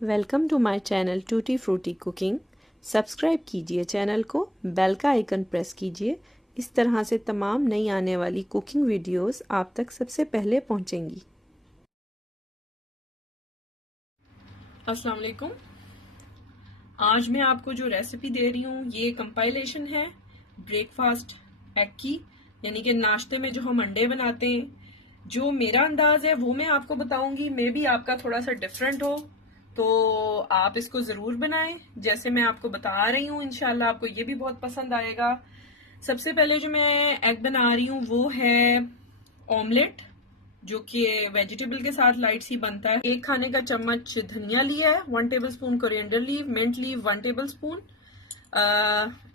Welcome to my channel tutti frutti cooking. Subscribe कीजिए channel को, bell का icon press कीजिए। इस तरह से तमाम नई आने वाली कुकिंग वीडियोस आप तक सबसे पहले पहुंचेंगी। अस्सलाम वालेकुम। आज मैं आपको जो रेसिपी दे रही हूँ ये कंपाइलेशन है ब्रेकफास्ट एग की, यानी कि नाश्ते में जो हम अंडे बनाते हैं। जो मेरा अंदाज है वो मैं आपको बताऊंगी, मे बी आपका थोड़ा सा डिफरेंट हो, तो आप इसको ज़रूर बनाएं जैसे मैं आपको बता रही हूँ। इंशाल्लाह आपको ये भी बहुत पसंद आएगा। सबसे पहले जो मैं एग बना रही हूँ वो है ऑमलेट, जो कि वेजिटेबल के साथ लाइट सी बनता है। 1 खाने का चम्मच धनिया लिया है, 1 tablespoon coriander leave, mint leave 1 tablespoon,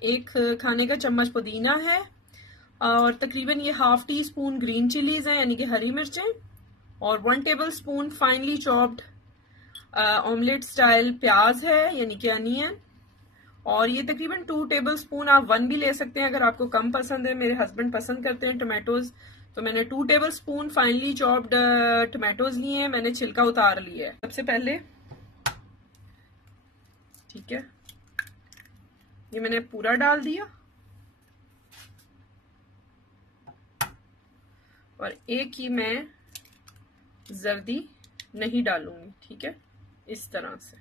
1 खाने का चम्मच पुदीना है, और तकरीबन ये half teaspoon green chillies है यानी कि हरी मिर्चें, और 1 tablespoon finely chopped omelette style प्याज है यानी कि अनियन, और ये तकरीबन 2 टेबल स्पून, आप 1 भी ले सकते हैं अगर आपको कम पसंद है। मेरे हस्बैंड पसंद करते हैं टमाटोज, तो मैंने 2 table spoon finely chopped tomatoes लिए हैं। मैंने छिलका उतार लिया है सबसे पहले, ठीक है। ये मैंने पूरा डाल दिया, और एक ही मैं जर्दी नहीं डालूंगी, ठीक है, इस तरह से।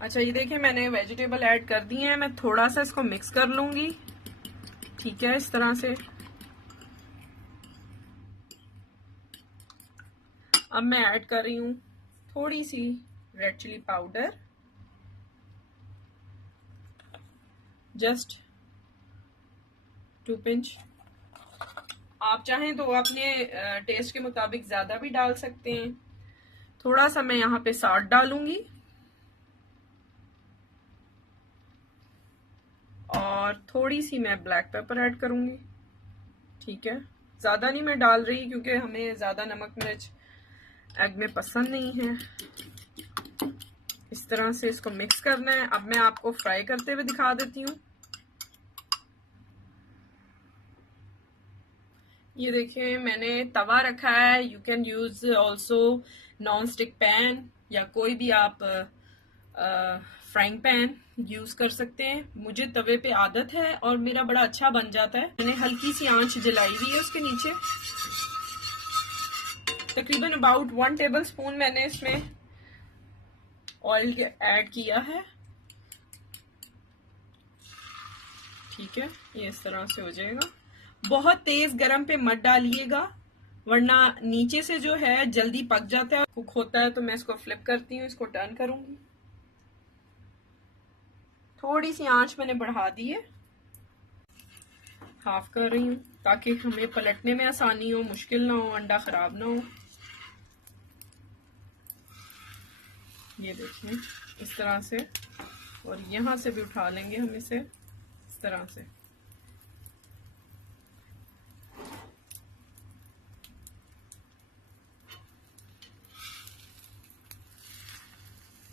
अच्छा, ये देखिए मैंने वेजिटेबल ऐड कर दिए हैं। मैं थोड़ा सा इसको मिक्स कर लूंगी, ठीक है, इस तरह से। अब मैं ऐड कर रही हूँ थोड़ी सी red chilli powder, just 2 pinch. आप चाहें तो अपने टेस्ट के मुताबिक ज्यादा भी डाल सकते हैं। थोड़ा सा मैं यहाँ पे साल्ट डालूंगी, और थोड़ी सी मैं ब्लैक पेपर ऐड करूंगी, ठीक है। ज्यादा नहीं मैं डाल रही क्योंकि हमें ज्यादा नमक मिर्च एग में पसंद नहीं है। इस तरह से इसको मिक्स करना है। अब मैं आपको फ्राई करते हुए दिखा देती हूँ। ये देखिए मैंने तवा रखा है। You can use also non stick pan, या कोई भी आप फ्राइंग पैन यूज कर सकते हैं। मुझे तवे पे आदत है और मेरा बड़ा अच्छा बन जाता है। मैंने हल्की सी आंच जलाई हुई है उसके नीचे। तकरीबन अबाउट 1 टेबल स्पून मैंने इसमें ऑयल ऐड किया है, ठीक है। ये इस तरह से हो जाएगा। बहुत तेज गरम पे मत डालिएगा, वरना नीचे से जो है जल्दी पक जाता है, कुक होता है। तो मैं इसको फ्लिप करती हूँ, इसको टर्न करूंगी। थोड़ी सी आंच मैंने बढ़ा दी है, हाफ कर रही हूँ ताकि हमें पलटने में आसानी हो, मुश्किल ना हो, अंडा खराब ना हो। ये देखिए इस तरह से, और यहाँ से भी उठा लेंगे हम इसे इस तरह से।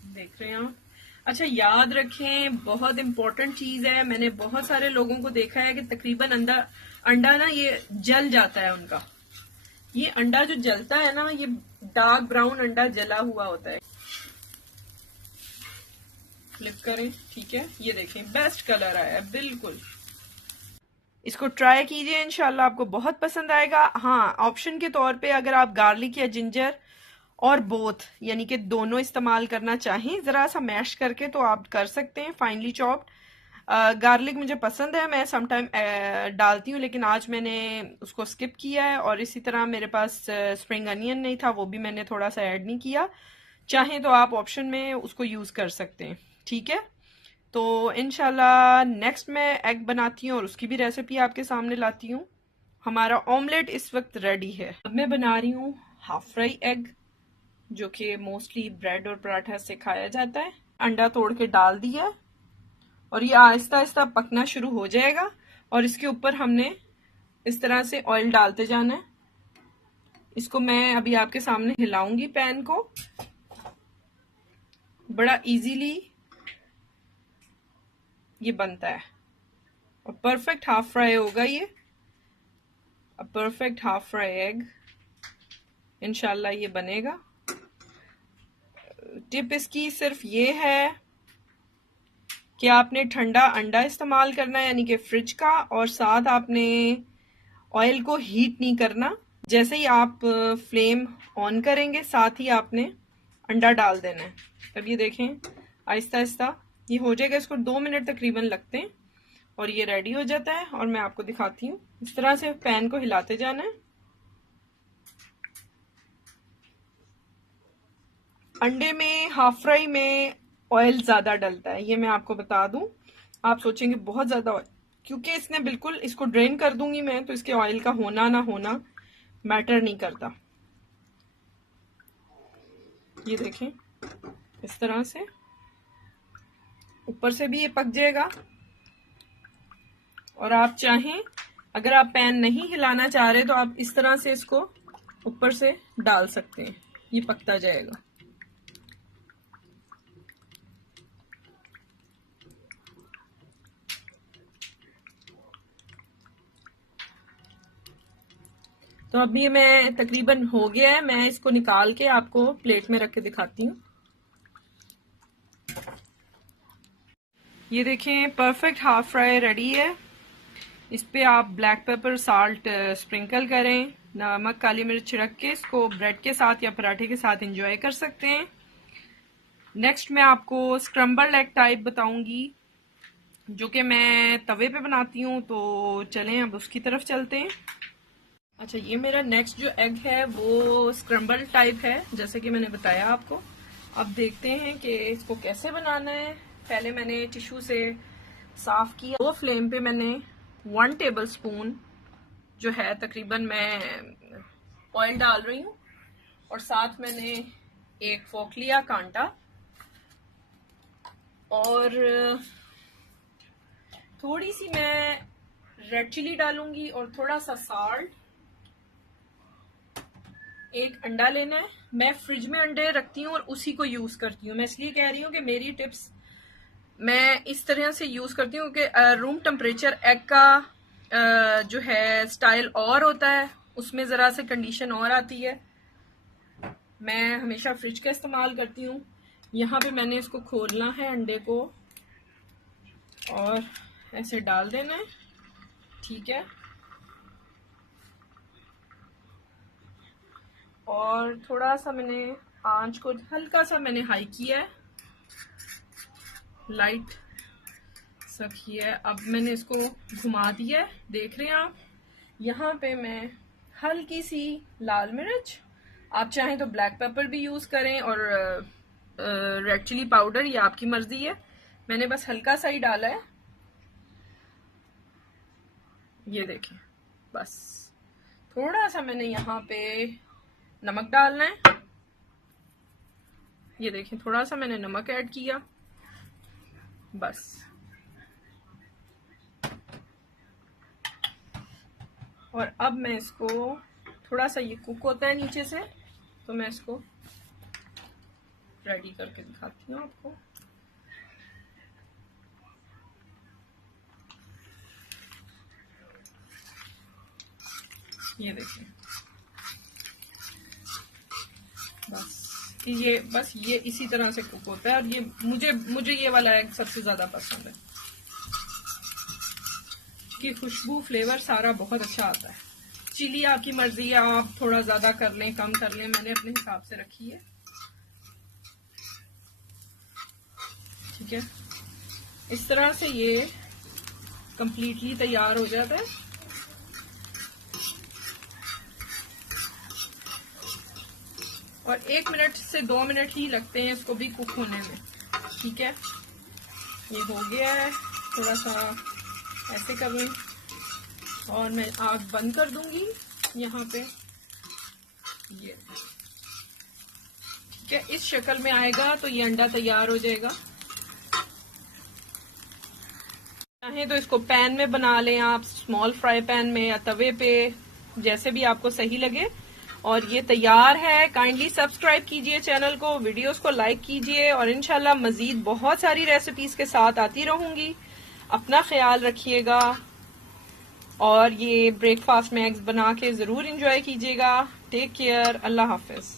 देख रहे हैं आप। अच्छा, याद रखें बहुत इंपॉर्टेंट चीज है, मैंने बहुत सारे लोगों को देखा है कि तकरीबन अंडा ना ये जल जाता है उनका। ये अंडा जो जलता है ना, ये डार्क ब्राउन अंडा जला हुआ होता है। फ्लिप करें, ठीक है। ये देखें बेस्ट कलर आया है बिल्कुल। इसको ट्राई कीजिए, इंशाल्लाह आपको बहुत पसंद आएगा। हाँ, ऑप्शन के तौर पे अगर आप गार्लिक या जिंजर और बोथ यानी कि दोनों इस्तेमाल करना चाहें जरा सा मैश करके, तो आप कर सकते हैं फाइनली चॉप्ड। गार्लिक मुझे पसंद है, मैं समटाइम डालती हूँ, लेकिन आज मैंने उसको स्किप किया है। और इसी तरह मेरे पास स्प्रिंग अनियन नहीं था, वो भी मैंने थोड़ा सा ऐड नहीं किया। चाहें तो आप ऑप्शन में उसको यूज कर सकते हैं, ठीक है। तो इंशाल्लाह नेक्स्ट मैं एग बनाती हूँ और उसकी भी रेसिपी आपके सामने लाती हूँ। हमारा ऑमलेट इस वक्त रेडी है। अब मैं बना रही हूँ हाफ फ्राई एग, जो कि मोस्टली ब्रेड और पराठा से खाया जाता है। अंडा तोड़ के डाल दिया, और ये आहिस्ता आहिस्ता पकना शुरू हो जाएगा, और इसके ऊपर हमने इस तरह से ऑयल डालते जाना है। इसको मैं अभी आपके सामने हिलाऊंगी पैन को। बड़ा इजीली ये बनता है और परफेक्ट हाफ फ्राई होगा ये। A perfect half fry egg. इंशाल्लाह ये बनेगा। टिप इसकी सिर्फ ये है कि आपने ठंडा अंडा इस्तेमाल करना है, यानी कि फ्रिज का, और साथ आपने ऑयल को हीट नहीं करना। जैसे ही आप फ्लेम ऑन करेंगे साथ ही आपने अंडा डाल देना है। अब ये देखें आहिस्ता आहिस्ता ये हो जाएगा। इसको 2 मिनट तकरीबन लगते हैं और ये रेडी हो जाता है। और मैं आपको दिखाती हूँ, इस तरह से पैन को हिलाते जाना है। अंडे में हाफ फ्राई में ऑयल ज्यादा डलता है, ये मैं आपको बता दूं। आप सोचेंगे बहुत ज्यादा ऑयल, क्योंकि इसने बिल्कुल इसको ड्रेन कर दूंगी मैं, तो इसके ऑयल का होना ना होना मैटर नहीं करता। ये देखें इस तरह से ऊपर से भी ये पक जाएगा। और आप चाहें, अगर आप पैन नहीं हिलाना चाह रहे तो आप इस तरह से इसको ऊपर से डाल सकते हैं, ये पकता जाएगा। तो अब ये मैं तकरीबन हो गया है। मैं इसको निकाल के आपको प्लेट में रख के दिखाती हूँ। ये देखें परफेक्ट हाफ फ्राई रेडी है। इस पे आप ब्लैक पेपर साल्ट स्प्रिंकल करें, नमक काली मिर्च छिड़क के इसको ब्रेड के साथ या पराठे के साथ एंजॉय कर सकते हैं। नेक्स्ट मैं आपको स्क्रम्बल्ड एग टाइप बताऊंगी, जो कि मैं तवे पे बनाती हूँ। तो चलें अब उसकी तरफ चलते हैं। अच्छा, ये मेरा नेक्स्ट जो एग है वो स्क्रम्बल टाइप है, जैसे कि मैंने बताया आपको। अब देखते हैं कि इसको कैसे बनाना है। पहले मैंने टिश्यू से साफ किया। लो फ्लेम पे मैंने 1 टेबल स्पून जो है तकरीबन मैं ऑयल डाल रही हूँ, और साथ मैंने एक फोक लिया कांटा, और थोड़ी सी मैं रेड चिली डालूंगी और थोड़ा सा साल्ट। एक अंडा लेना है। मैं फ्रिज में अंडे रखती हूँ और उसी को यूज करती हूँ। मैं इसलिए कह रही हूँ कि मेरी टिप्स मैं इस तरह से यूज करती हूँ कि रूम टेम्परेचर एग का जो है स्टाइल और होता है, उसमें जरा से कंडीशन और आती है। मैं हमेशा फ्रिज का इस्तेमाल करती हूँ। यहाँ पे मैंने इसको खोलना है अंडे को और ऐसे डाल देना है, ठीक है। और थोड़ा सा मैंने आंच को हल्का सा मैंने हाई किया है, लाइट सा किया है। अब मैंने इसको घुमा दिया है, देख रहे हैं आप। यहाँ पे मैं हल्की सी लाल मिर्च, आप चाहें तो ब्लैक पेपर भी यूज करें, और रेड चिली पाउडर, ये आपकी मर्जी है। मैंने बस हल्का सा ही डाला है, ये देखें। बस थोड़ा सा मैंने यहाँ पे नमक डालना है, ये देखें थोड़ा सा मैंने नमक ऐड किया, बस। और अब मैं इसको थोड़ा सा, ये कुक होता है नीचे से, तो मैं इसको रेडी करके दिखाती हूँ आपको। ये देखिए, बस ये इसी तरह से कुक होता है। और ये मुझे ये वाला एग सबसे ज्यादा पसंद है कि खुशबू फ्लेवर सारा बहुत अच्छा आता है। चिली आपकी मर्जी है, आप थोड़ा ज्यादा कर लें कम कर लें, मैंने अपने हिसाब से रखी है, ठीक है। इस तरह से ये कंप्लीटली तैयार हो जाता है। और 1 मिनट से 2 मिनट ही लगते हैं इसको भी कुक होने में, ठीक है। ये हो गया है, थोड़ा सा ऐसे कर लें और मैं आग बंद कर दूंगी यहाँ पे। ये ठीक है, इस शक्ल में आएगा तो ये अंडा तैयार हो जाएगा। चाहें तो इसको पैन में बना लें आप, स्मॉल फ्राई पैन में या तवे पे, जैसे भी आपको सही लगे। और ये तैयार है। काइंडली सब्सक्राइब कीजिए चैनल को, वीडियोस को लाइक कीजिए, और इंशाल्लाह मजीद बहुत सारी रेसिपीज के साथ आती रहूंगी। अपना ख्याल रखिएगा। और ये ब्रेकफास्ट में एग्स बना के ज़रूर इंजॉय कीजिएगा। टेक केयर, अल्लाह हाफिज़।